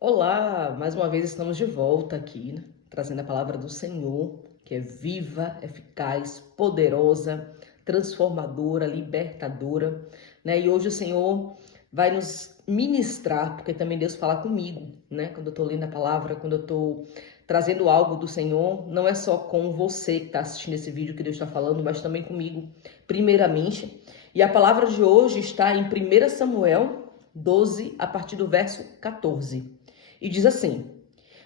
Olá, mais uma vez estamos de volta aqui, né, trazendo a palavra do Senhor, que é viva, eficaz, poderosa, transformadora, libertadora, né? E hoje o Senhor vai nos ministrar, porque também Deus fala comigo, né? Quando eu estou lendo a palavra, quando eu estou trazendo algo do Senhor, não é só com você que está assistindo esse vídeo que Deus está falando, mas também comigo, primeiramente. E a palavra de hoje está em 1 Samuel 12, a partir do verso 14. E diz assim: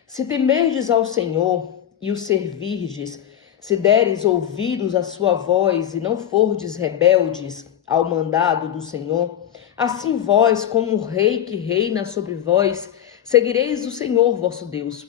Se temerdes ao Senhor e o servirdes, se deres ouvidos à sua voz e não fordes rebeldes ao mandado do Senhor, assim vós, como o rei que reina sobre vós, seguireis o Senhor vosso Deus.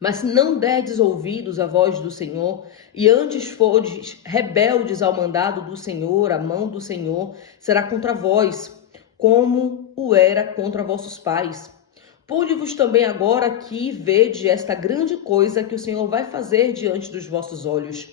Mas se não derdes ouvidos à voz do Senhor, e antes fordes rebeldes ao mandado do Senhor, a mão do Senhor será contra vós, como o era contra vossos pais. Ponde-vos também agora aqui e vede esta grande coisa que o Senhor vai fazer diante dos vossos olhos.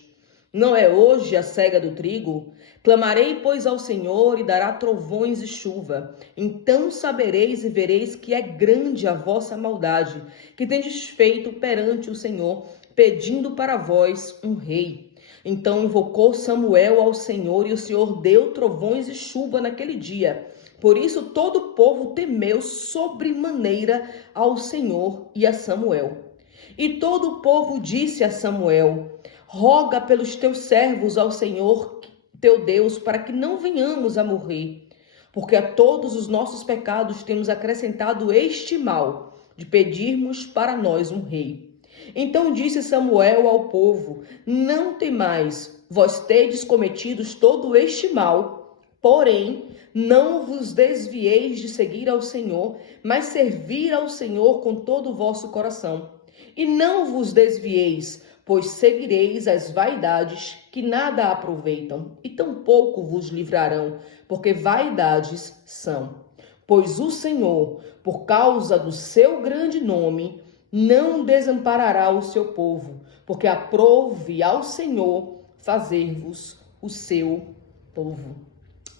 Não é hoje a cega do trigo? Clamarei, pois, ao Senhor e dará trovões e chuva. Então sabereis e vereis que é grande a vossa maldade, que tendes feito perante o Senhor, pedindo para vós um rei. Então invocou Samuel ao Senhor, e o Senhor deu trovões e chuva naquele dia. Por isso todo o povo temeu sobremaneira ao Senhor e a Samuel. E todo o povo disse a Samuel: Roga pelos teus servos ao Senhor teu Deus, para que não venhamos a morrer, porque a todos os nossos pecados temos acrescentado este mal, de pedirmos para nós um rei. Então disse Samuel ao povo: Não temais, vós tendes cometido todo este mal, porém não vos desvieis de seguir ao Senhor, mas servir ao Senhor com todo o vosso coração. E não vos desvieis, pois seguireis as vaidades que nada aproveitam, e tampouco vos livrarão, porque vaidades são. Pois o Senhor, por causa do seu grande nome, não desamparará o seu povo, porque aprove ao Senhor fazer-vos o seu povo.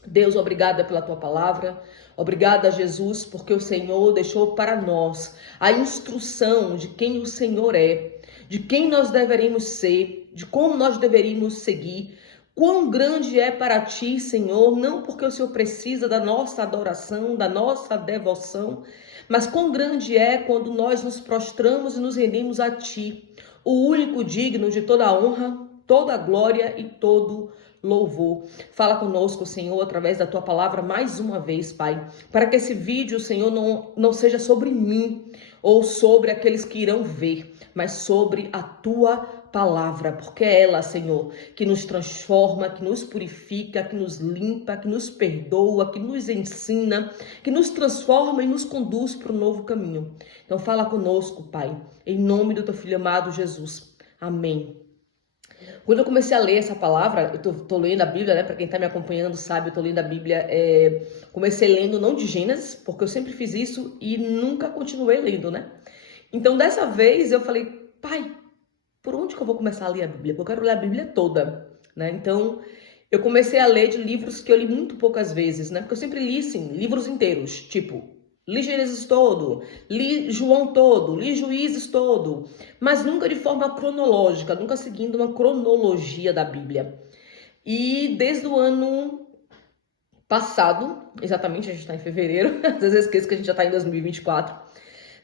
Deus, obrigada pela tua palavra, obrigada, Jesus, porque o Senhor deixou para nós a instrução de quem o Senhor é, de quem nós deveríamos ser, de como nós deveríamos seguir. Quão grande é para ti, Senhor, não porque o Senhor precisa da nossa adoração, da nossa devoção, mas quão grande é quando nós nos prostramos e nos rendemos a ti, o único digno de toda a honra, toda a glória e todo louvor. Fala conosco, Senhor, através da tua palavra mais uma vez, Pai, para que esse vídeo, Senhor, não seja sobre mim ou sobre aqueles que irão ver, mas sobre a tua palavra, porque é ela, Senhor, que nos transforma, que nos purifica, que nos limpa, que nos perdoa, que nos ensina, que nos transforma e nos conduz para um novo caminho. Então fala conosco, Pai, em nome do teu Filho amado Jesus. Amém. Quando eu comecei a ler essa palavra, eu tô lendo a Bíblia, né? Para quem tá me acompanhando sabe, eu tô lendo a Bíblia. Comecei lendo não de Gênesis, porque eu sempre fiz isso e nunca continuei lendo, né? Então dessa vez eu falei, pai, por onde que eu vou começar a ler a Bíblia? Porque eu quero ler a Bíblia toda, né? Então eu comecei a ler de livros que eu li muito poucas vezes, né? Porque eu sempre li, assim, livros inteiros, tipo, li Gênesis todo, li João todo, li Juízes todo, mas nunca de forma cronológica, nunca seguindo uma cronologia da Bíblia. E desde o ano passado, exatamente, a gente está em fevereiro, às vezes eu esqueço que a gente já está em 2024,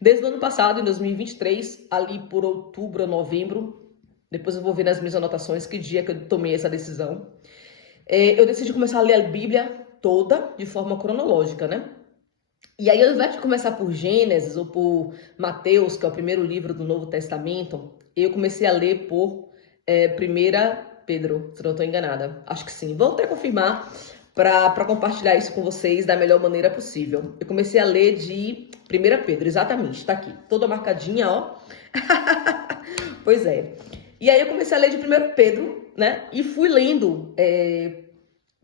desde o ano passado, em 2023, ali por outubro ou novembro, depois eu vou ver nas minhas anotações que dia que eu tomei essa decisão, eu decidi começar a ler a Bíblia toda de forma cronológica, né? E aí, ao invés de começar por Gênesis ou por Mateus, que é o primeiro livro do Novo Testamento, eu comecei a ler por 1 Pedro, se não estou enganada. Acho que sim. Vou até confirmar para compartilhar isso com vocês da melhor maneira possível. Eu comecei a ler de 1 Pedro, exatamente, está aqui, toda marcadinha, ó. Pois é. E aí eu comecei a ler de 1 Pedro, né? E fui lendo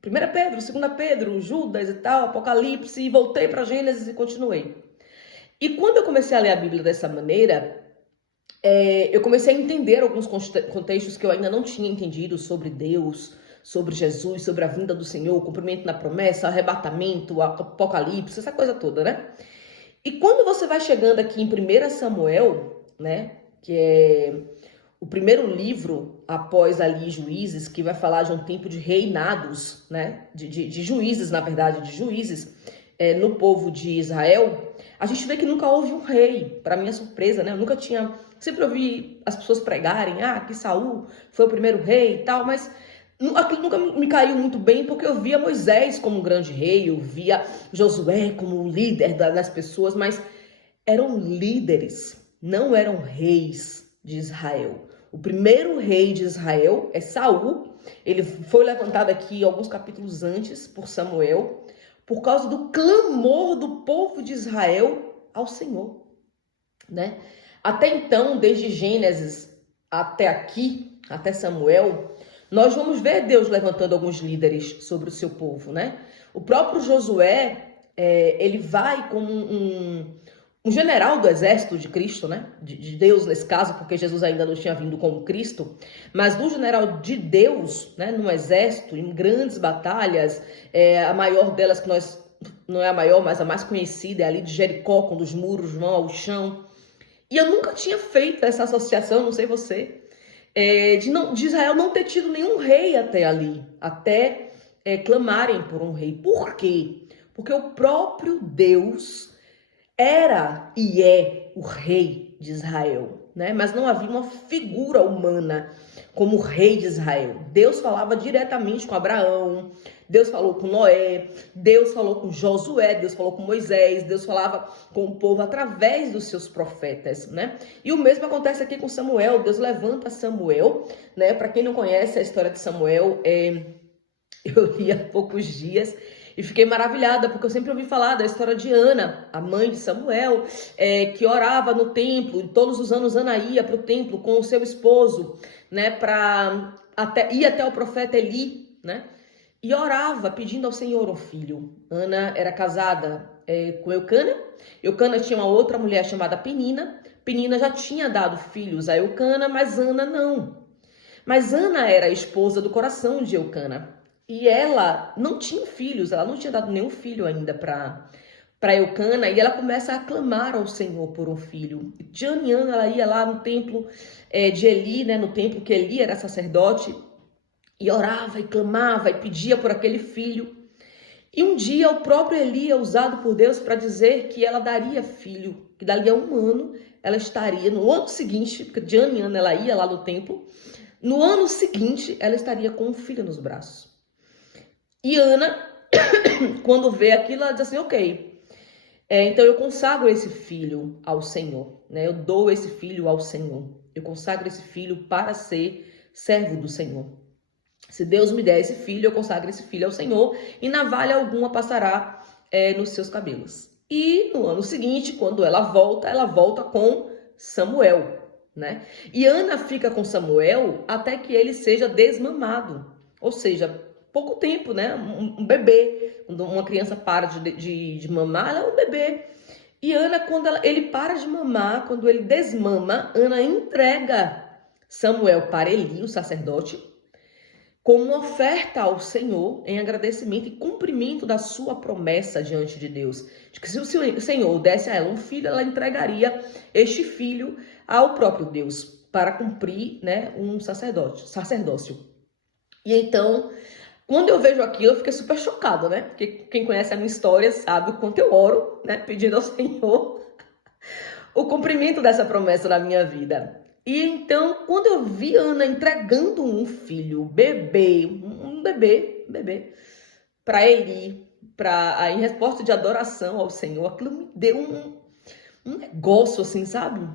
1 Pedro, 2 Pedro, Judas e tal, Apocalipse, e voltei para Gênesis e continuei. E quando eu comecei a ler a Bíblia dessa maneira, eu comecei a entender alguns contextos que eu ainda não tinha entendido sobre Deus, sobre Jesus, sobre a vinda do Senhor, o cumprimento da promessa, arrebatamento, Apocalipse, essa coisa toda, né? E quando você vai chegando aqui em 1 Samuel, né, que é o primeiro livro após ali Juízes, que vai falar de um tempo de reinados, né, de juízes, na verdade, de juízes no povo de Israel, a gente vê que nunca houve um rei. Para minha surpresa, né, eu nunca tinha, sempre ouvi as pessoas pregarem, que Saul foi o primeiro rei e tal, mas aquilo nunca me caiu muito bem, porque eu via Moisés como um grande rei, eu via Josué como o líder das pessoas, mas eram líderes, não eram reis de Israel. O primeiro rei de Israel é Saul. Ele foi levantado aqui alguns capítulos antes por Samuel, por causa do clamor do povo de Israel ao Senhor, né? Até então, desde Gênesis até aqui, até Samuel, nós vamos ver Deus levantando alguns líderes sobre o seu povo, né? O próprio Josué, ele vai como um general do exército de Cristo, né? De Deus nesse caso, porque Jesus ainda não tinha vindo como Cristo, mas do general de Deus, né? No exército, em grandes batalhas, a maior delas que nós, não é a maior, mas a mais conhecida, é ali de Jericó, quando os muros vão ao chão. E eu nunca tinha feito essa associação, não sei você, de Israel não ter tido nenhum rei até ali, até clamarem por um rei. Por quê? Porque o próprio Deus era e é o rei de Israel, né? Mas não havia uma figura humana como o rei de Israel. Deus falava diretamente com Abraão, Deus falou com Noé, Deus falou com Josué, Deus falou com Moisés, Deus falava com o povo através dos seus profetas, né? E o mesmo acontece aqui com Samuel. Deus levanta Samuel, né? Para quem não conhece a história de Samuel, eu li há poucos dias e fiquei maravilhada, porque eu sempre ouvi falar da história de Ana, a mãe de Samuel, que orava no templo. Todos os anos Ana ia para o templo com o seu esposo, né, para ir até o profeta Eli, né, e orava pedindo ao Senhor um filho. Ana era casada com Eucana. Eucana tinha uma outra mulher chamada Penina. Penina já tinha dado filhos a Eucana, mas Ana não. Mas Ana era a esposa do coração de Eucana. E ela não tinha filhos, ela não tinha dado nenhum filho ainda para Eucana, e ela começa a clamar ao Senhor por um filho. De ano em ano ela ia lá no templo de Eli, né, no templo que Eli era sacerdote, e orava e clamava e pedia por aquele filho. E um dia o próprio Eli é usado por Deus para dizer que ela daria filho, que dali a um ano ela estaria, no ano seguinte, porque de ano em ano ela ia lá no templo, no ano seguinte ela estaria com um filho nos braços. E Ana, quando vê aquilo, ela diz assim, ok, então eu consagro esse filho ao Senhor, né? Eu dou esse filho ao Senhor, eu consagro esse filho para ser servo do Senhor. Se Deus me der esse filho, eu consagro esse filho ao Senhor, e navalha alguma passará nos seus cabelos. E no ano seguinte, quando ela volta com Samuel, né? E Ana fica com Samuel até que ele seja desmamado, ou seja, pouco tempo, né? Um bebê, quando uma criança para de mamar, ela é um bebê. E Ana, quando ele para de mamar, quando ele desmama, Ana entrega Samuel para Eli, o sacerdote, como uma oferta ao Senhor em agradecimento e cumprimento da sua promessa diante de Deus. De que se o Senhor desse a ela um filho, ela entregaria este filho ao próprio Deus para cumprir, né, um sacerdócio. E então, quando eu vejo aquilo, eu fiquei super chocada, né? Porque quem conhece a minha história sabe o quanto eu oro, né? Pedindo ao Senhor o cumprimento dessa promessa na minha vida. E então, quando eu vi Ana entregando um filho, um bebê, para Eli, em resposta de adoração ao Senhor, aquilo me deu um negócio assim, sabe?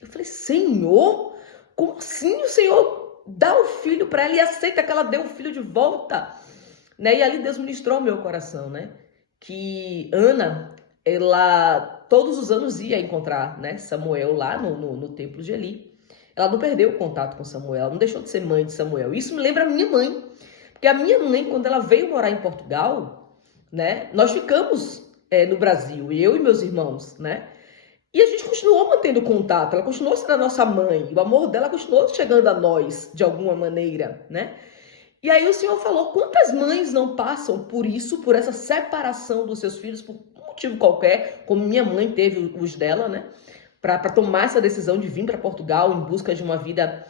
Eu falei, Senhor, como assim o Senhor dá o filho para ela e aceita que ela dê o filho de volta? Né? E ali Deus ministrou ao meu coração, né? Que Ana, ela todos os anos ia encontrar, né, Samuel lá no templo de Eli. Ela não perdeu o contato com Samuel, ela não deixou de ser mãe de Samuel. Isso me lembra a minha mãe, porque a minha mãe, quando ela veio morar em Portugal, né, nós ficamos no Brasil, eu e meus irmãos, né? E a gente continuou mantendo contato, ela continuou sendo a nossa mãe, o amor dela continuou chegando a nós de alguma maneira, né? E aí o Senhor falou, quantas mães não passam por isso, por essa separação dos seus filhos, por motivo qualquer, como minha mãe teve os dela, né? Para tomar essa decisão de vir para Portugal em busca de uma vida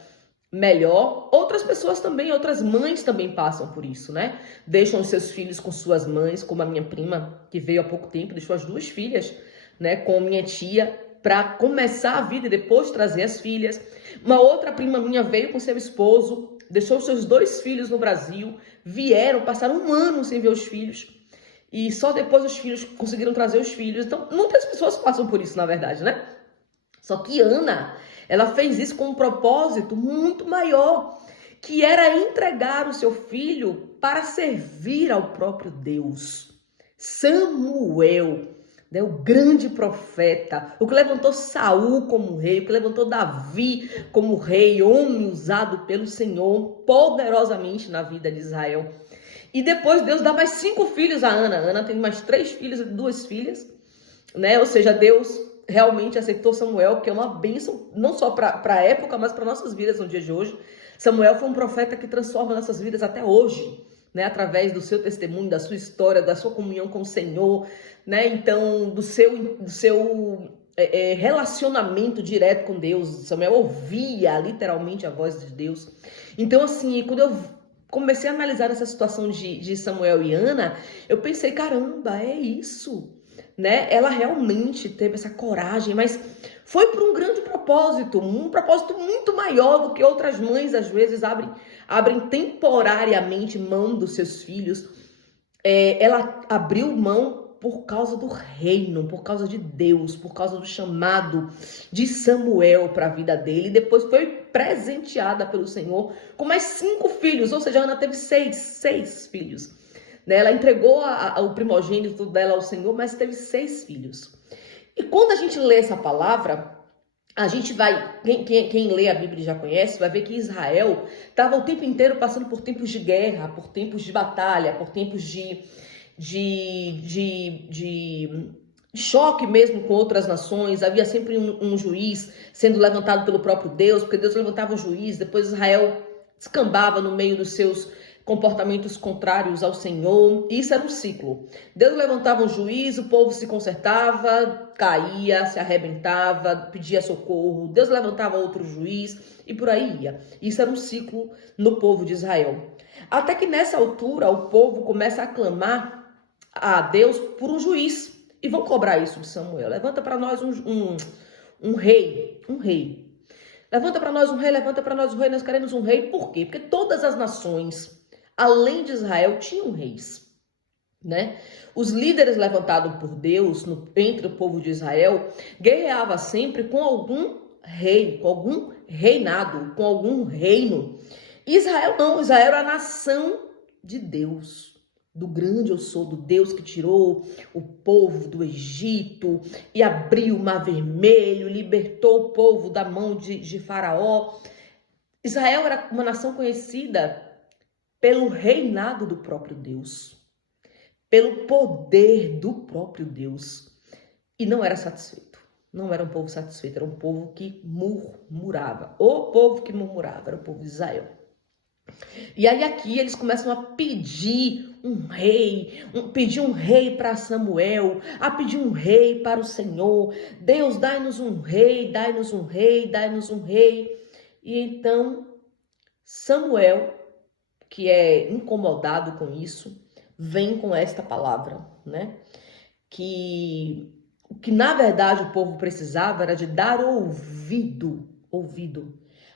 melhor. Outras pessoas também, outras mães também passam por isso, né? Deixam os seus filhos com suas mães, como a minha prima, que veio há pouco tempo, deixou as 2 filhas, né, com minha tia, para começar a vida e depois trazer as filhas. Uma outra prima minha veio com seu esposo, deixou os seus 2 filhos no Brasil, vieram, passaram 1 ano sem ver os filhos, e só depois os filhos conseguiram trazer os filhos. Então, muitas pessoas passam por isso, na verdade, né? Só que Ana, ela fez isso com um propósito muito maior, que era entregar o seu filho para servir ao próprio Deus. Samuel, né, o grande profeta, o que levantou Saul como rei, o que levantou Davi como rei, homem usado pelo Senhor poderosamente na vida de Israel. E depois Deus dá mais 5 filhos a Ana. Ana tem mais 3 filhos e 2 filhas, né? Ou seja, Deus realmente aceitou Samuel, que é uma bênção, não só para a época, mas para nossas vidas no dia de hoje. Samuel foi um profeta que transforma nossas vidas até hoje, né? Através do seu testemunho, da sua história, da sua comunhão com o Senhor, né? Então, do seu relacionamento direto com Deus. Samuel ouvia literalmente a voz de Deus. Então, assim, quando eu comecei a analisar essa situação de Samuel e Ana, eu pensei, caramba, é isso, né? Ela realmente teve essa coragem, mas foi por um grande propósito, um propósito muito maior do que outras mães às vezes abrem temporariamente mão dos seus filhos. Ela abriu mão por causa do reino, por causa de Deus, por causa do chamado de Samuel para a vida dele. E depois foi presenteada pelo Senhor com mais 5 filhos, ou seja, Ana teve 6 filhos. Ela entregou o primogênito dela ao Senhor, mas teve 6 filhos. E quando a gente lê essa palavra, a gente vai, quem lê a Bíblia já conhece, vai ver que Israel estava o tempo inteiro passando por tempos de guerra, por tempos de batalha, por tempos de choque mesmo com outras nações. Havia sempre um juiz sendo levantado pelo próprio Deus, porque Deus levantava um juiz, depois Israel descambava no meio dos seus comportamentos contrários ao Senhor. Isso era um ciclo. Deus levantava um juiz, o povo se consertava, caía, se arrebentava, pedia socorro. Deus levantava outro juiz e por aí ia. Isso era um ciclo no povo de Israel. Até que nessa altura o povo começa a clamar a Deus por um juiz. E vão cobrar isso de Samuel. Levanta para nós um rei. Levanta para nós um rei, levanta para nós um rei. Nós queremos um rei. Por quê? Porque todas as nações, além de Israel, tinham reis, né? Os líderes levantados por Deus entre o povo de Israel guerreava sempre com algum rei, com algum reinado, com algum reino. Israel não, Israel era a nação de Deus, do grande eu sou, do Deus que tirou o povo do Egito e abriu o Mar Vermelho, libertou o povo da mão de Faraó. Israel era uma nação conhecida pelo reinado do próprio Deus, pelo poder do próprio Deus. E não era satisfeito, não era um povo satisfeito, era um povo que murmurava. O povo que murmurava era o povo de Israel. E aí aqui eles começam a pedir um rei, pedir um rei para Samuel, a pedir um rei para o Senhor. Deus, dai-nos um rei, dai-nos um rei, dai-nos um rei. E então Samuel, que é incomodado com isso, vem com esta palavra, né? Que o que na verdade o povo precisava era de dar ouvido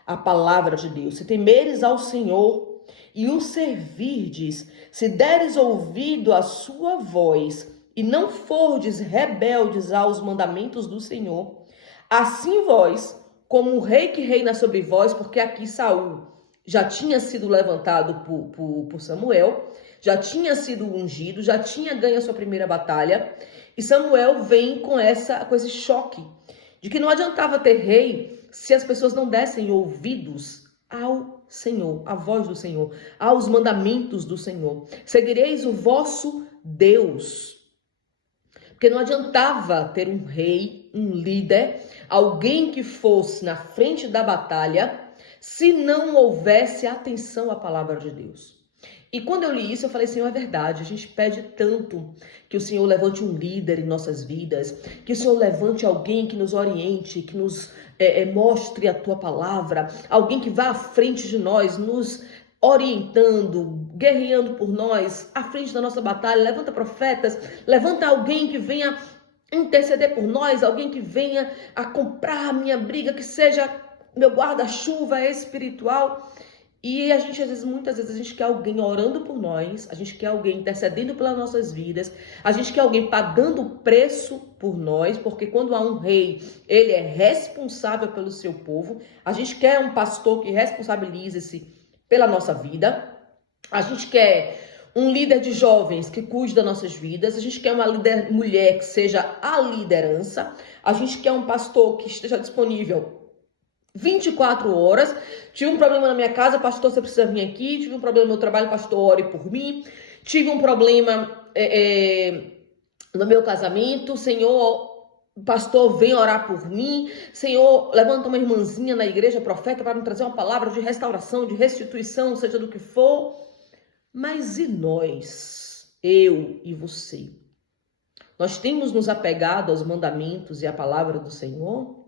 à palavra de Deus. Se temeres ao Senhor e o servirdes, se deres ouvido à sua voz e não fordes rebeldes aos mandamentos do Senhor, assim vós, como um rei que reina sobre vós, porque aqui Saul já tinha sido levantado por Samuel, já tinha sido ungido, já tinha ganho a sua primeira batalha, e Samuel vem com esse choque de que não adiantava ter rei se as pessoas não dessem ouvidos ao Senhor, à voz do Senhor, aos mandamentos do Senhor. Seguireis o vosso Deus. Porque não adiantava ter um rei, um líder, alguém que fosse na frente da batalha, se não houvesse atenção à palavra de Deus. E quando eu li isso, eu falei, Senhor, é verdade, a gente pede tanto que o Senhor levante um líder em nossas vidas, que o Senhor levante alguém que nos oriente, que nos mostre a Tua palavra, alguém que vá à frente de nós, nos orientando, guerreando por nós, à frente da nossa batalha. Levanta profetas, levanta alguém que venha interceder por nós, alguém que venha a comprar a minha briga, que seja meu guarda-chuva espiritual. E a gente, muitas vezes, a gente quer alguém orando por nós, a gente quer alguém intercedendo pelas nossas vidas, a gente quer alguém pagando o preço por nós, porque quando há um rei, ele é responsável pelo seu povo. A gente quer um pastor que responsabilize-se pela nossa vida. A gente quer um líder de jovens que cuide das nossas vidas. A gente quer uma líder mulher que seja a liderança. A gente quer um pastor que esteja disponível 24 horas. Tive um problema na minha casa, pastor, você precisa vir aqui. Tive um problema no meu trabalho, pastor, ore por mim. Tive um problema no meu casamento, Senhor, pastor, vem orar por mim. Senhor, levanta uma irmãzinha na igreja, profeta, para me trazer uma palavra de restauração, de restituição, seja do que for. Mas e nós, eu e você? Nós temos nos apegado aos mandamentos e à palavra do Senhor?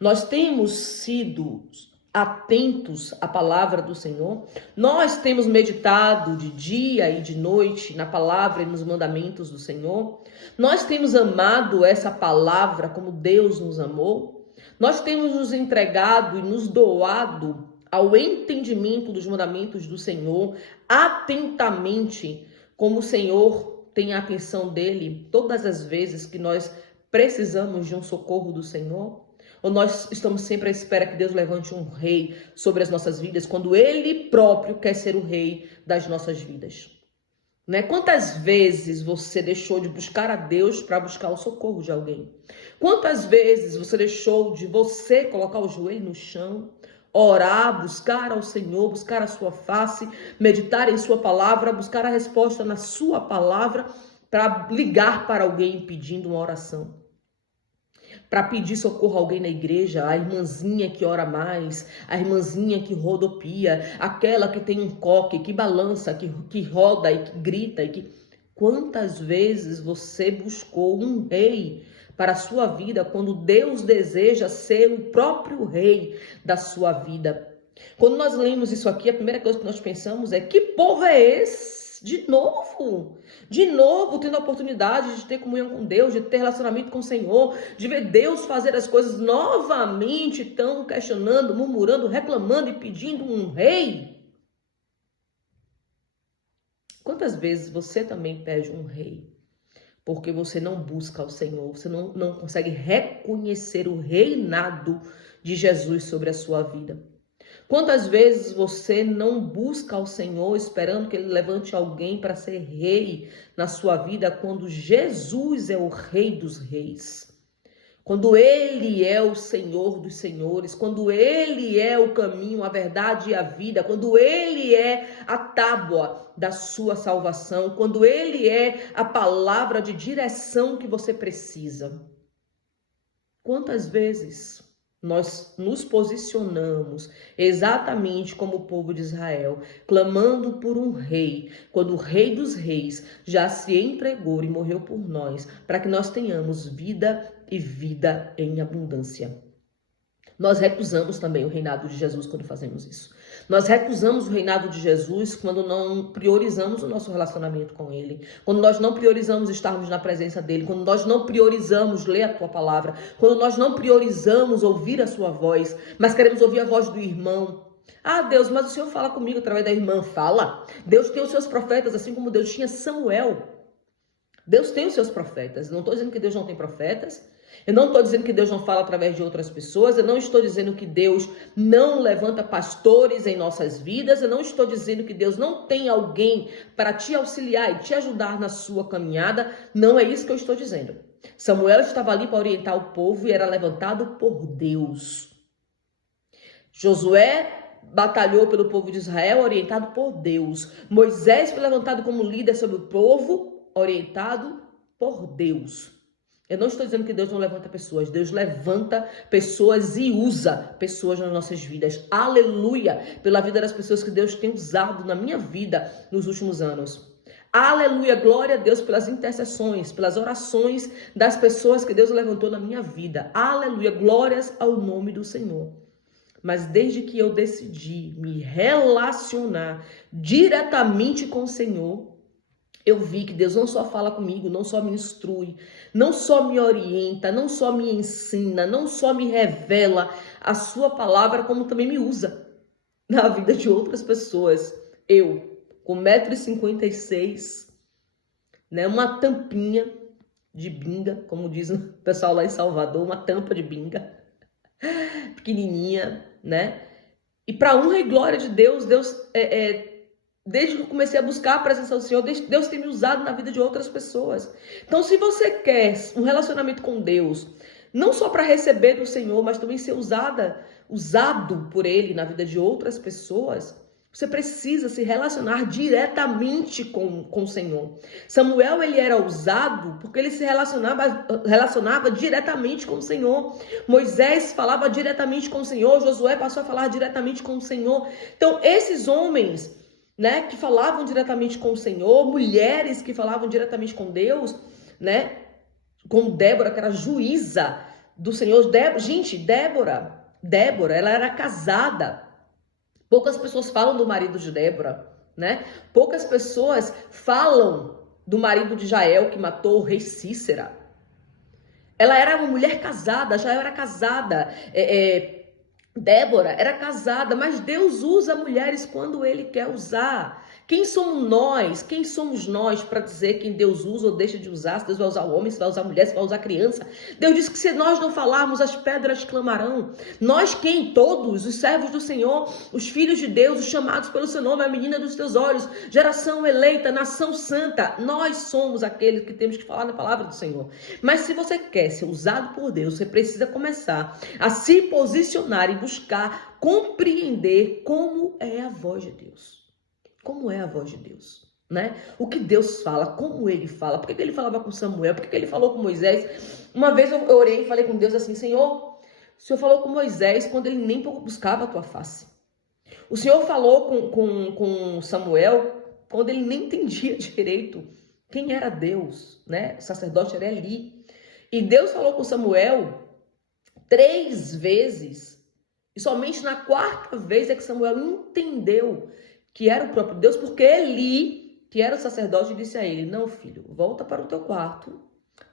Nós temos sido atentos à palavra do Senhor? Nós temos meditado de dia e de noite na palavra e nos mandamentos do Senhor? Nós temos amado essa palavra como Deus nos amou? Nós temos nos entregado e nos doado ao entendimento dos mandamentos do Senhor atentamente, como o Senhor tem a atenção dele todas as vezes que nós precisamos de um socorro do Senhor? Ou nós estamos sempre à espera que Deus levante um rei sobre as nossas vidas, quando Ele próprio quer ser o rei das nossas vidas? Né? Quantas vezes você deixou de buscar a Deus para buscar o socorro de alguém? Quantas vezes você deixou de você colocar o joelho no chão, orar, buscar ao Senhor, buscar a sua face, meditar em sua palavra, buscar a resposta na sua palavra, para ligar para alguém pedindo uma oração? Para pedir socorro a alguém na igreja, a irmãzinha que ora mais, a irmãzinha que rodopia, aquela que tem um coque, que balança, que roda e que grita. Quantas vezes você buscou um rei para a sua vida, quando Deus deseja ser o próprio rei da sua vida? Quando nós lemos isso aqui, a primeira coisa que nós pensamos é: que povo é esse? De novo, tendo a oportunidade de ter comunhão com Deus, de ter relacionamento com o Senhor, de ver Deus fazer as coisas novamente, estão questionando, murmurando, reclamando e pedindo um rei. Quantas vezes você também pede um rei? Porque você não busca o Senhor, você não consegue reconhecer o reinado de Jesus sobre a sua vida. Quantas vezes você não busca ao Senhor esperando que Ele levante alguém para ser rei na sua vida, quando Jesus é o Rei dos Reis? Quando Ele é o Senhor dos Senhores, quando Ele é o caminho, a verdade e a vida, quando Ele é a tábua da sua salvação, quando Ele é a palavra de direção que você precisa. Quantas vezes nós nos posicionamos exatamente como o povo de Israel, clamando por um rei, quando o Rei dos Reis já se entregou e morreu por nós, para que nós tenhamos vida e vida em abundância? Nós recusamos também o reinado de Jesus quando fazemos isso. Nós recusamos o reinado de Jesus quando não priorizamos o nosso relacionamento com Ele, quando nós não priorizamos estarmos na presença dEle, quando nós não priorizamos ler a Tua palavra, quando nós não priorizamos ouvir a Sua voz, mas queremos ouvir a voz do irmão. Ah, Deus, mas o Senhor fala comigo através da irmã. Fala. Deus tem os seus profetas, assim como Deus tinha Samuel. Deus tem os seus profetas. Não estou dizendo que Deus não tem profetas. Eu não estou dizendo que Deus não fala através de outras pessoas. Eu não estou dizendo que Deus não levanta pastores em nossas vidas. Eu não estou dizendo que Deus não tem alguém para te auxiliar e te ajudar na sua caminhada. Não é isso que eu estou dizendo. Samuel estava ali para orientar o povo e era levantado por Deus. Josué batalhou pelo povo de Israel, orientado por Deus. Moisés foi levantado como líder sobre o povo, orientado por Deus. Eu não estou dizendo que Deus não levanta pessoas. Deus levanta pessoas e usa pessoas nas nossas vidas. Aleluia! Pela vida das pessoas que Deus tem usado na minha vida nos últimos anos. Aleluia! Glória a Deus pelas intercessões, pelas orações das pessoas que Deus levantou na minha vida. Aleluia! Glórias ao nome do Senhor. Mas desde que eu decidi me relacionar diretamente com o Senhor, eu vi que Deus não só fala comigo, não só me instrui, não só me orienta, não só me ensina, não só me revela a sua palavra, como também me usa na vida de outras pessoas. Eu, com 1,56 m, né, uma tampinha de binga, como diz o pessoal lá em Salvador, uma tampa de binga, pequenininha, né? E para honra e glória de Deus, desde que eu comecei a buscar a presença do Senhor, Deus tem me usado na vida de outras pessoas. Então, se você quer um relacionamento com Deus, não só para receber do Senhor, mas também ser usado por Ele na vida de outras pessoas, você precisa se relacionar diretamente com o Senhor. Samuel, ele era usado porque ele se relacionava diretamente com o Senhor. Moisés falava diretamente com o Senhor. Josué passou a falar diretamente com o Senhor. Então, esses homens, né, que falavam diretamente com o Senhor, mulheres que falavam diretamente com Deus, né, como Débora, que era juíza do Senhor. Débora, ela era casada. Poucas pessoas falam do marido de Débora, né? Poucas pessoas falam do marido de Jael, que matou o rei Cícera. Ela era uma mulher casada, Jael era casada, Débora era casada, mas Deus usa mulheres quando Ele quer usar. Quem somos nós? Quem somos nós para dizer quem Deus usa ou deixa de usar? Se Deus vai usar o homem, se vai usar a mulher, se vai usar a criança. Deus disse que se nós não falarmos, as pedras clamarão. Nós quem? Todos, os servos do Senhor, os filhos de Deus, os chamados pelo seu nome, a menina dos teus olhos, geração eleita, nação santa. Nós somos aqueles que temos que falar na palavra do Senhor. Mas se você quer ser usado por Deus, você precisa começar a se posicionar e buscar compreender como é a voz de Deus. Como é a voz de Deus, né? O que Deus fala, como Ele fala, por que Ele falava com Samuel, por que Ele falou com Moisés. Uma vez eu orei e falei com Deus assim, Senhor, o Senhor falou com Moisés quando ele nem buscava a tua face. O Senhor falou com Samuel quando ele nem entendia direito quem era Deus, né? O sacerdote era Eli. E Deus falou com Samuel 3 vezes, e somente na 4ª vez é que Samuel entendeu que era o próprio Deus, porque Eli, que era o sacerdote, disse a ele, não, filho, volta para o teu quarto,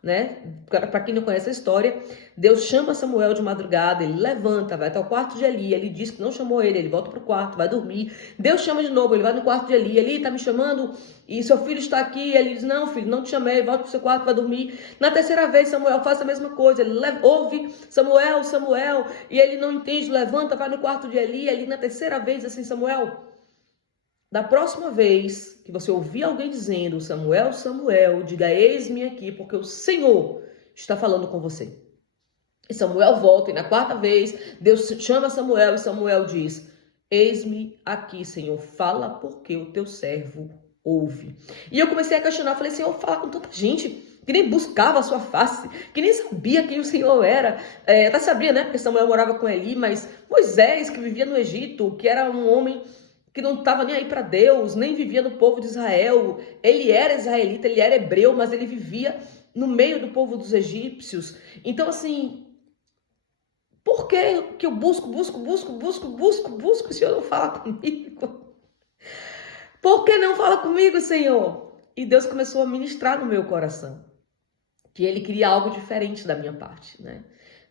né? Para quem não conhece a história, Deus chama Samuel de madrugada, ele levanta, vai até o quarto de Eli, ele diz que não chamou ele volta para o quarto, vai dormir. Deus chama de novo, ele vai no quarto de Eli, Eli, tá me chamando e seu filho está aqui. Ele diz, não, filho, não te chamei, volta para o seu quarto, vai dormir. Na 3ª vez, Samuel faz a mesma coisa, ele ouve Samuel, e ele não entende, levanta, vai no quarto de Eli, Eli na 3ª vez, assim, Samuel, da próxima vez que você ouvir alguém dizendo, Samuel, Samuel, diga, eis-me aqui, porque o Senhor está falando com você. E Samuel volta, e na 4ª vez, Deus chama Samuel, e Samuel diz, eis-me aqui, Senhor, fala porque o teu servo ouve. E eu comecei a questionar, falei, Senhor, fala com tanta gente que nem buscava a sua face, que nem sabia quem o Senhor era. Até sabia, né, porque Samuel morava com Eli, mas Moisés, que vivia no Egito, que era um homem que não estava nem aí para Deus, nem vivia no povo de Israel. Ele era israelita, ele era hebreu, mas ele vivia no meio do povo dos egípcios. Então, assim, por que eu busco, o Senhor não fala comigo? Por que não fala comigo, Senhor? E Deus começou a ministrar no meu coração que Ele queria algo diferente da minha parte, né?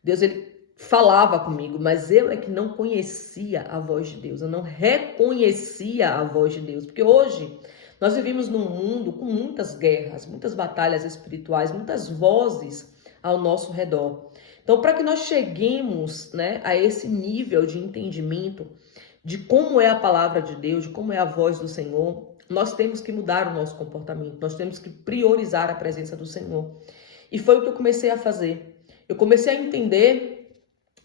Deus, Ele falava comigo, mas eu é que não conhecia a voz de Deus, eu não reconhecia a voz de Deus, porque hoje nós vivemos num mundo com muitas guerras, muitas batalhas espirituais, muitas vozes ao nosso redor. Então, para que nós cheguemos, né, a esse nível de entendimento de como é a palavra de Deus, de como é a voz do Senhor, nós temos que mudar o nosso comportamento, nós temos que priorizar a presença do Senhor. E foi o que eu comecei a fazer. Eu comecei a entender.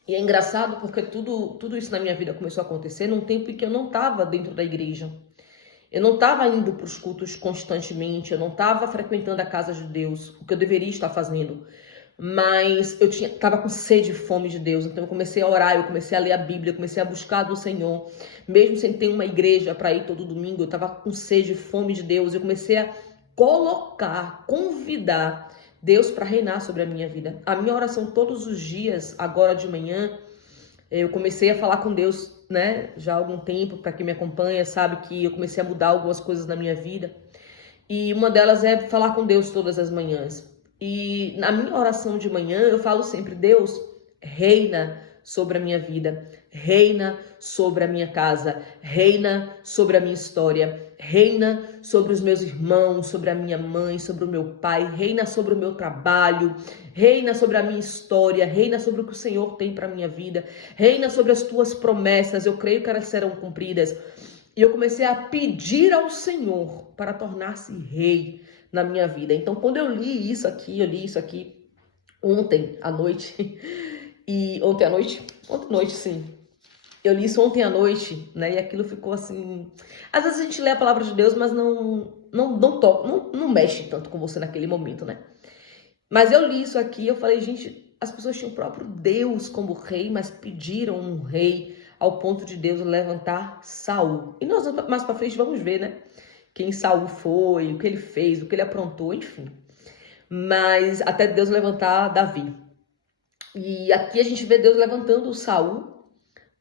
E é engraçado porque tudo isso na minha vida começou a acontecer num tempo em que eu não estava dentro da igreja. Eu não estava indo para os cultos constantemente, eu não estava frequentando a casa de Deus, o que eu deveria estar fazendo. mas eu estava com sede e fome de Deus. Então eu comecei a orar, eu comecei a ler a Bíblia, eu comecei a buscar do Senhor. Mesmo sem ter uma igreja para ir todo domingo, eu estava com sede e fome de Deus. Eu comecei a convidar Deus para reinar sobre a minha vida. A minha oração todos os dias, agora de manhã, eu comecei a falar com Deus, né, já há algum tempo. Para quem me acompanha sabe que eu comecei a mudar algumas coisas na minha vida. E uma delas é falar com Deus todas as manhãs. E na minha oração de manhã eu falo sempre: Deus, reina sobre a minha vida, reina sobre a minha casa, reina sobre a minha história, reina sobre os meus irmãos, sobre a minha mãe, sobre o meu pai, reina sobre o meu trabalho, reina sobre a minha história, reina sobre o que o Senhor tem para a minha vida, reina sobre as tuas promessas, eu creio que elas serão cumpridas. E eu comecei a pedir ao Senhor para tornar-se rei na minha vida. Então, quando eu li isso aqui ontem à noite, ontem à noite, sim. Eu li isso ontem à noite, né? E aquilo ficou assim. Às vezes a gente lê a palavra de Deus, mas não toca, não mexe tanto com você naquele momento, né? Mas eu li isso aqui, eu falei, gente, as pessoas tinham o próprio Deus como rei, mas pediram um rei ao ponto de Deus levantar Saul. E nós mais para frente vamos ver, né? Quem Saul foi, o que ele fez, o que ele aprontou, enfim. Mas até Deus levantar Davi. E aqui a gente vê Deus levantando Saul,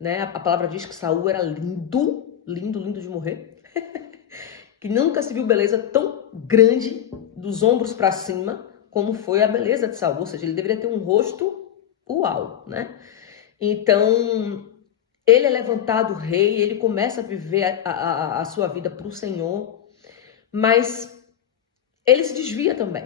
né? A palavra diz que Saul era lindo, lindo, lindo de morrer. Que nunca se viu beleza tão grande dos ombros para cima como foi a beleza de Saul. Ou seja, ele deveria ter um rosto uau, né? Então, ele é levantado rei, ele começa a viver a sua vida para o Senhor, mas ele se desvia também.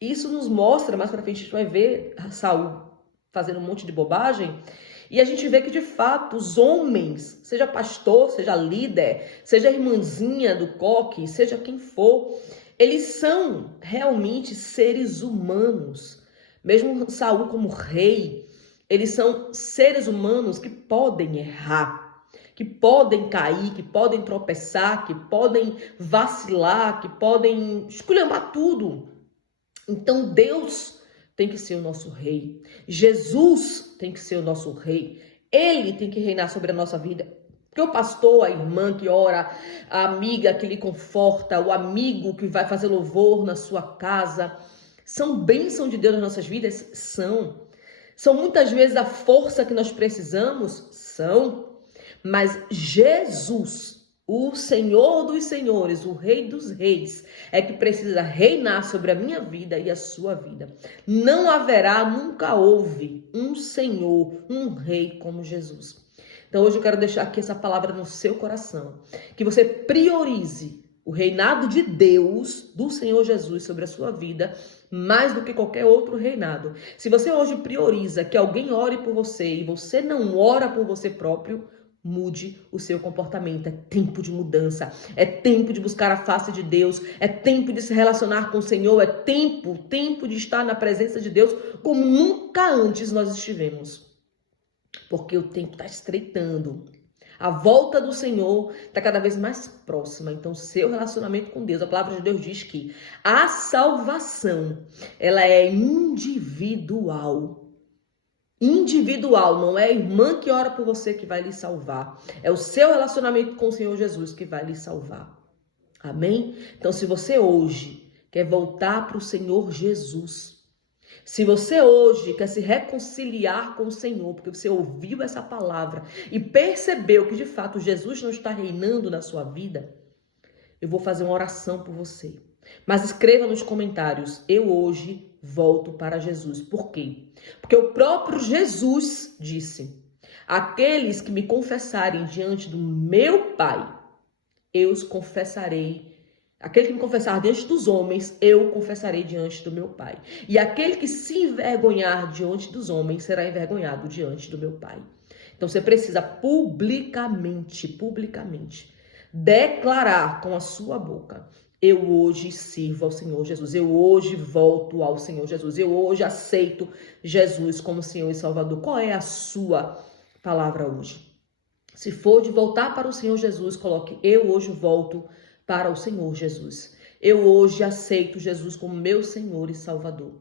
Isso nos mostra, mais para frente a gente vai ver Saul fazendo um monte de bobagem, e a gente vê que de fato os homens, seja pastor, seja líder, seja irmãzinha do coque, seja quem for, eles são realmente seres humanos. Mesmo Saul como rei, eles são seres humanos que podem errar, que podem cair, que podem tropeçar, que podem vacilar, que podem esculhambar tudo. Então Deus tem que ser o nosso rei. Jesus tem que ser o nosso rei. Ele tem que reinar sobre a nossa vida. Porque o pastor, a irmã que ora, a amiga que lhe conforta, o amigo que vai fazer louvor na sua casa, são bênção de Deus nas nossas vidas? São. São muitas vezes a força que nós precisamos? São. Mas Jesus, o Senhor dos Senhores, o Rei dos Reis, é que precisa reinar sobre a minha vida e a sua vida. Não haverá, nunca houve um Senhor, um Rei como Jesus. Então hoje eu quero deixar aqui essa palavra no seu coração, que você priorize o reinado de Deus, do Senhor Jesus sobre a sua vida, mais do que qualquer outro reinado. Se você hoje prioriza que alguém ore por você e você não ora por você próprio, mude o seu comportamento. É tempo de mudança, é tempo de buscar a face de Deus, é tempo de se relacionar com o Senhor, é tempo de estar na presença de Deus como nunca antes nós estivemos. Porque o tempo está estreitando. A volta do Senhor está cada vez mais próxima. Então, seu relacionamento com Deus, a palavra de Deus diz que a salvação, ela é individual. Individual, não é a irmã que ora por você que vai lhe salvar. É o seu relacionamento com o Senhor Jesus que vai lhe salvar. Amém? Então, se você hoje quer voltar para o Senhor Jesus, se você hoje quer se reconciliar com o Senhor, porque você ouviu essa palavra e percebeu que de fato Jesus não está reinando na sua vida, eu vou fazer uma oração por você. Mas escreva nos comentários: eu hoje volto para Jesus. Por quê? Porque o próprio Jesus disse: aqueles que me confessarem diante do meu Pai, eu os confessarei. Aquele que me confessar diante dos homens, eu confessarei diante do meu Pai. E aquele que se envergonhar diante dos homens, será envergonhado diante do meu Pai. Então você precisa publicamente, declarar com a sua boca: eu hoje sirvo ao Senhor Jesus, eu hoje volto ao Senhor Jesus, eu hoje aceito Jesus como Senhor e Salvador. Qual é a sua palavra hoje? Se for de voltar para o Senhor Jesus, coloque: eu hoje volto para o Senhor Jesus. Eu hoje aceito Jesus como meu Senhor e Salvador.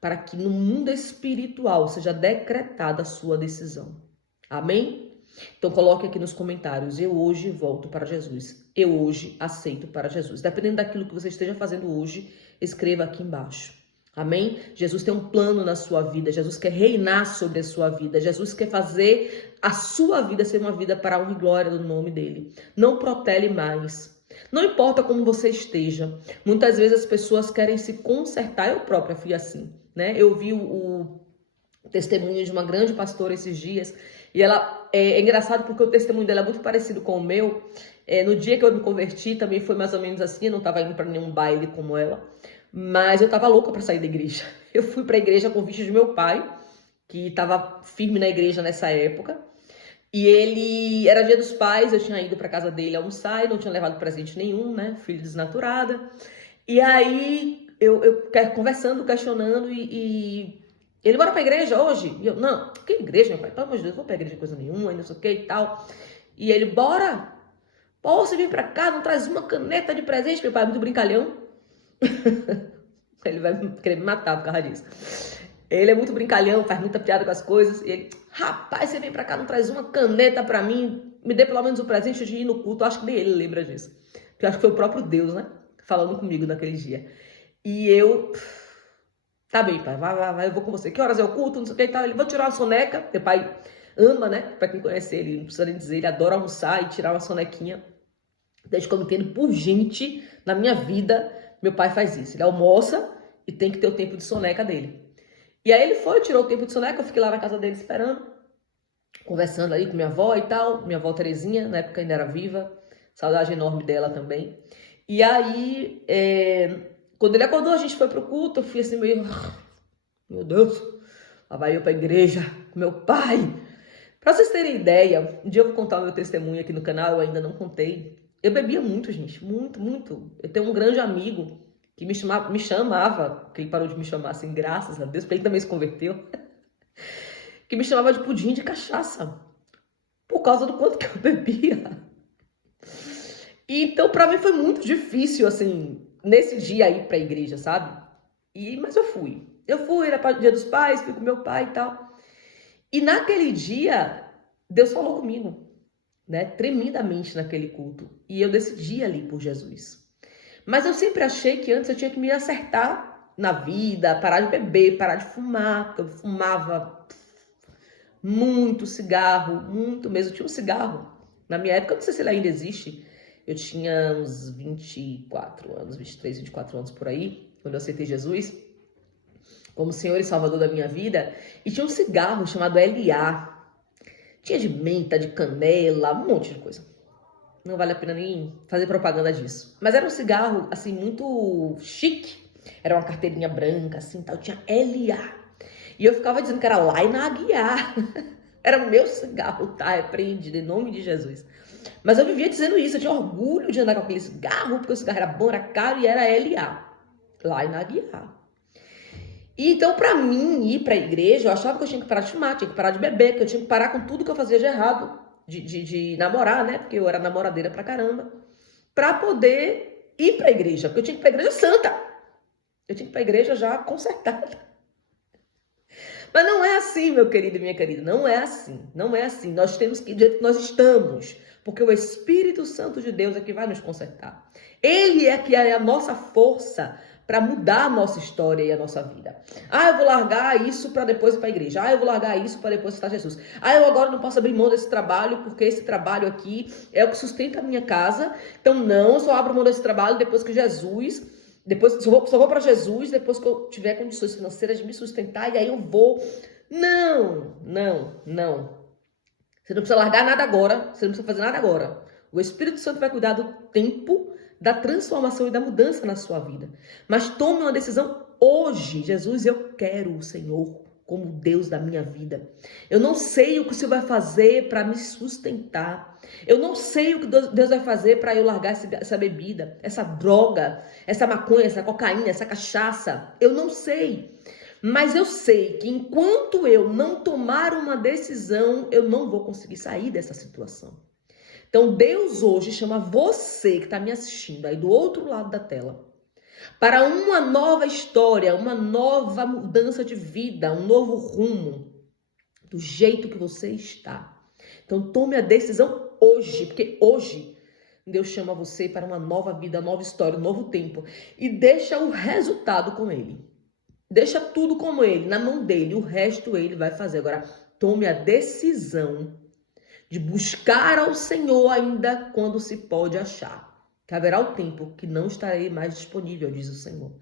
para que no mundo espiritual seja decretada a sua decisão. Amém? Então coloque aqui nos comentários: eu hoje volto para Jesus. Eu hoje aceito para Jesus. Dependendo daquilo que você esteja fazendo hoje, escreva aqui embaixo. Amém? Jesus tem um plano na sua vida. Jesus quer reinar sobre a sua vida. Jesus quer fazer a sua vida ser uma vida para a honra e glória do nome dele. Não protele mais. Não importa como você esteja. Muitas vezes as pessoas querem se consertar. Eu própria fui assim, né? Eu vi o testemunho de uma grande pastora esses dias. E ela é engraçado porque o testemunho dela é muito parecido com o meu. No dia que eu me converti também foi mais ou menos assim. Eu não estava indo para nenhum baile como ela. Mas eu tava louca para sair da igreja. Eu fui para a igreja a convite de meu pai, que estava firme na igreja nessa época. E ele, era dia dos pais, eu tinha ido para casa dele almoçar e não tinha levado presente nenhum, né? Filho desnaturada. E aí, eu conversando, questionando e ele, bora pra igreja hoje? E eu, não, que igreja, meu pai? Pelo amor de Deus, não vou pra igreja coisa nenhuma, não sei o que e tal. E ele, bora? Pô, você vem pra cá, não traz uma caneta de presente? Meu pai é muito brincalhão. Ele vai querer me matar por causa disso. Ele é muito brincalhão, faz muita piada com as coisas. E ele, rapaz, você vem pra cá, não traz uma caneta pra mim, me dê pelo menos um presente de ir no culto. Eu acho que nem ele lembra disso. Porque eu acho que foi o próprio Deus, né? Falando comigo naquele dia. E eu, tá bem, pai, vai, eu vou com você. Que horas é o culto? Não sei o que e tal. Ele, vou tirar uma soneca. Meu pai ama, né? Pra quem conhece ele, não precisa nem dizer, ele adora almoçar e tirar uma sonequinha. Desde que eu me entendo por gente na minha vida, meu pai faz isso. Ele almoça e tem que ter o tempo de soneca dele. E aí ele foi, tirou o tempo de soneca, eu fiquei lá na casa dele esperando, conversando aí com minha avó e tal. Minha avó Terezinha, na época ainda era viva, saudade enorme dela também. E aí, quando ele acordou, a gente foi pro culto, eu fui assim meio, meu Deus, lá vai eu pra igreja com meu pai. Pra vocês terem ideia, um dia eu vou contar o meu testemunho aqui no canal, eu ainda não contei. Eu bebia muito, gente, muito. Eu tenho um grande amigo que me chamava, que ele parou de me chamar assim, graças a Deus, porque ele também se converteu, que me chamava de pudim de cachaça, por causa do quanto que eu bebia. E então, pra mim foi muito difícil, assim, nesse dia ir pra igreja, sabe? Mas eu fui, era para o dia dos pais, fui com meu pai e tal. E naquele dia, Deus falou comigo, né, tremendamente naquele culto. E eu decidi ali por Jesus. Mas eu sempre achei que antes eu tinha que me acertar na vida, parar de beber, parar de fumar, porque eu fumava muito cigarro, muito mesmo. Eu tinha um cigarro. Na minha época, eu não sei se ele ainda existe. Eu tinha uns 24 anos, 23, 24 anos por aí, quando eu aceitei Jesus como Senhor e Salvador da minha vida. E tinha um cigarro chamado LA. Tinha de menta, de canela, um monte de coisa. Não vale a pena nem fazer propaganda disso. Mas era um cigarro, assim, muito chique. Era uma carteirinha branca, assim, tal. Tinha LA. E eu ficava dizendo que era Laina Aguiar. Era o meu cigarro, tá? Repreendido em nome de Jesus. Mas eu vivia dizendo isso. Eu tinha orgulho de andar com aquele cigarro, porque o cigarro era bom, era caro e era LA. Laina Aguiar. E então, pra mim, ir pra igreja, eu achava que eu tinha que parar de fumar, tinha que parar de beber, que eu tinha que parar com tudo que eu fazia de errado, de namorar, né? Porque eu era namoradeira pra caramba, pra poder ir pra igreja, porque eu tinha que ir pra igreja santa. Eu tinha que ir pra igreja já consertada. Mas não é assim, meu querido e minha querida, não é assim, não é assim. Nós temos que ir do jeito que nós estamos, porque o Espírito Santo de Deus é que vai nos consertar. Ele é que é a nossa força para mudar a nossa história e a nossa vida. Eu vou largar isso para depois ir para a igreja. Eu vou largar isso para depois citar Jesus. Eu agora não posso abrir mão desse trabalho, porque esse trabalho aqui é o que sustenta a minha casa. Então não, eu só abro mão desse trabalho depois que Jesus, só vou para Jesus depois que eu tiver condições financeiras de me sustentar, e aí eu vou. Não. Você não precisa largar nada agora, você não precisa fazer nada agora. O Espírito Santo vai cuidar do tempo da transformação e da mudança na sua vida. Mas tome uma decisão hoje. Jesus, eu quero o Senhor como Deus da minha vida. Eu não sei o que o Senhor vai fazer para me sustentar. Eu não sei o que Deus vai fazer para eu largar essa bebida, essa droga, essa maconha, essa cocaína, essa cachaça. Eu não sei. Mas eu sei que enquanto eu não tomar uma decisão, eu não vou conseguir sair dessa situação. Então, Deus hoje chama você que está me assistindo aí do outro lado da tela para uma nova história, uma nova mudança de vida, um novo rumo, do jeito que você está. Então tome a decisão hoje, porque hoje Deus chama você para uma nova vida, nova história, um novo tempo. E deixa o resultado com Ele. Deixa tudo como Ele, na mão dele. O resto Ele vai fazer. Agora, tome a decisão de buscar ao Senhor ainda quando se pode achar. Que haverá o tempo que não estarei mais disponível, diz o Senhor.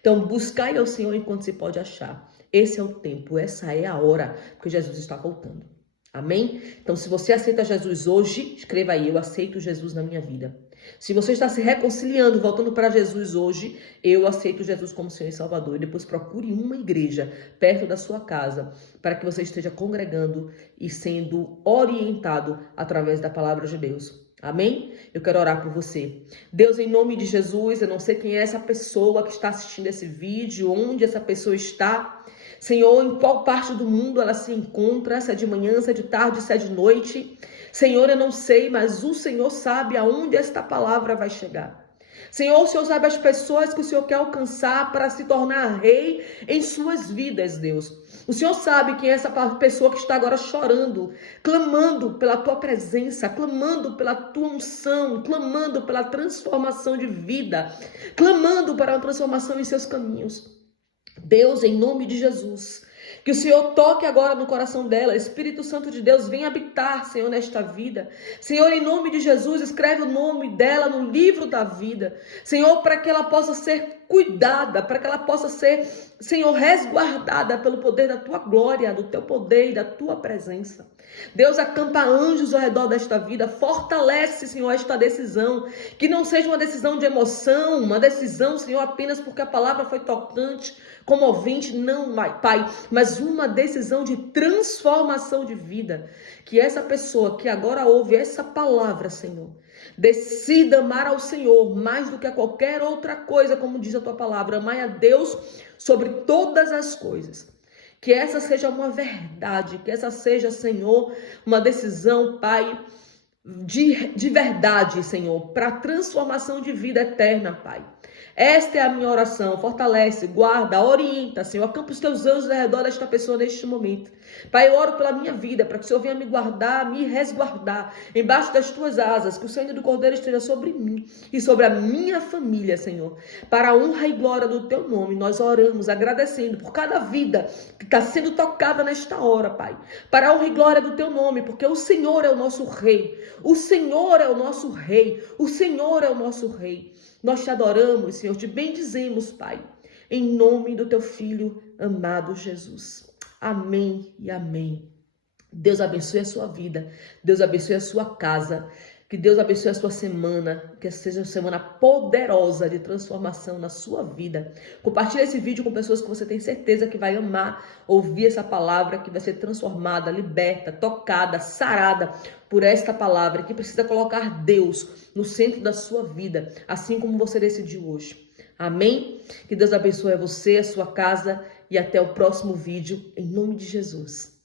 Então, buscai ao Senhor enquanto se pode achar. Esse é o tempo, essa é a hora, porque Jesus está voltando. Amém? Então, se você aceita Jesus hoje, escreva aí, eu aceito Jesus na minha vida. Se você está se reconciliando, voltando para Jesus hoje, eu aceito Jesus como Senhor e Salvador. E depois procure uma igreja perto da sua casa, para que você esteja congregando e sendo orientado através da palavra de Deus. Amém? Eu quero orar por você. Deus, em nome de Jesus, eu não sei quem é essa pessoa que está assistindo esse vídeo, onde essa pessoa está. Senhor, em qual parte do mundo ela se encontra, se é de manhã, se é de tarde, se é de noite. Senhor, eu não sei, mas o Senhor sabe aonde esta palavra vai chegar. Senhor, o Senhor sabe as pessoas que o Senhor quer alcançar para se tornar rei em suas vidas, Deus. O Senhor sabe quem é essa pessoa que está agora chorando, clamando pela tua presença, clamando pela tua unção, clamando pela transformação de vida, clamando para uma transformação em seus caminhos. Deus, em nome de Jesus, que o Senhor toque agora no coração dela. Espírito Santo de Deus, vem habitar, Senhor, nesta vida. Senhor, em nome de Jesus, escreve o nome dela no livro da vida. Senhor, para que ela possa ser cuidada, para que ela possa ser, Senhor, resguardada pelo poder da tua glória, do teu poder e da tua presença. Deus, acampa anjos ao redor desta vida, fortalece, Senhor, esta decisão, que não seja uma decisão de emoção, uma decisão, Senhor, apenas porque a palavra foi tocante, comovente, não, Pai, mas uma decisão de transformação de vida, que essa pessoa que agora ouve essa palavra, Senhor, decida amar ao Senhor mais do que a qualquer outra coisa, como diz a tua palavra, amar a Deus sobre todas as coisas. Que essa seja uma verdade, que essa seja, Senhor, uma decisão, Pai, de verdade, Senhor, para a transformação de vida eterna, Pai. Esta é a minha oração. Fortalece, guarda, orienta, Senhor. Acampa os teus anjos ao redor desta pessoa neste momento. Pai, eu oro pela minha vida, para que o Senhor venha me guardar, me resguardar, embaixo das tuas asas, que o sangue do Cordeiro esteja sobre mim e sobre a minha família, Senhor. Para a honra e glória do teu nome, nós oramos, agradecendo por cada vida que está sendo tocada nesta hora, Pai. Para a honra e glória do teu nome, porque o Senhor é o nosso Rei. O Senhor é o nosso Rei. O Senhor é o nosso Rei. Nós te adoramos, Senhor, te bendizemos, Pai, em nome do teu Filho amado Jesus. Amém e amém. Deus abençoe a sua vida, Deus abençoe a sua casa, que Deus abençoe a sua semana, que seja uma semana poderosa de transformação na sua vida. Compartilhe esse vídeo com pessoas que você tem certeza que vai amar ouvir essa palavra, que vai ser transformada, liberta, tocada, sarada por esta palavra, que precisa colocar Deus no centro da sua vida, assim como você decidiu hoje. Amém? Que Deus abençoe a você, a sua casa e até o próximo vídeo, em nome de Jesus.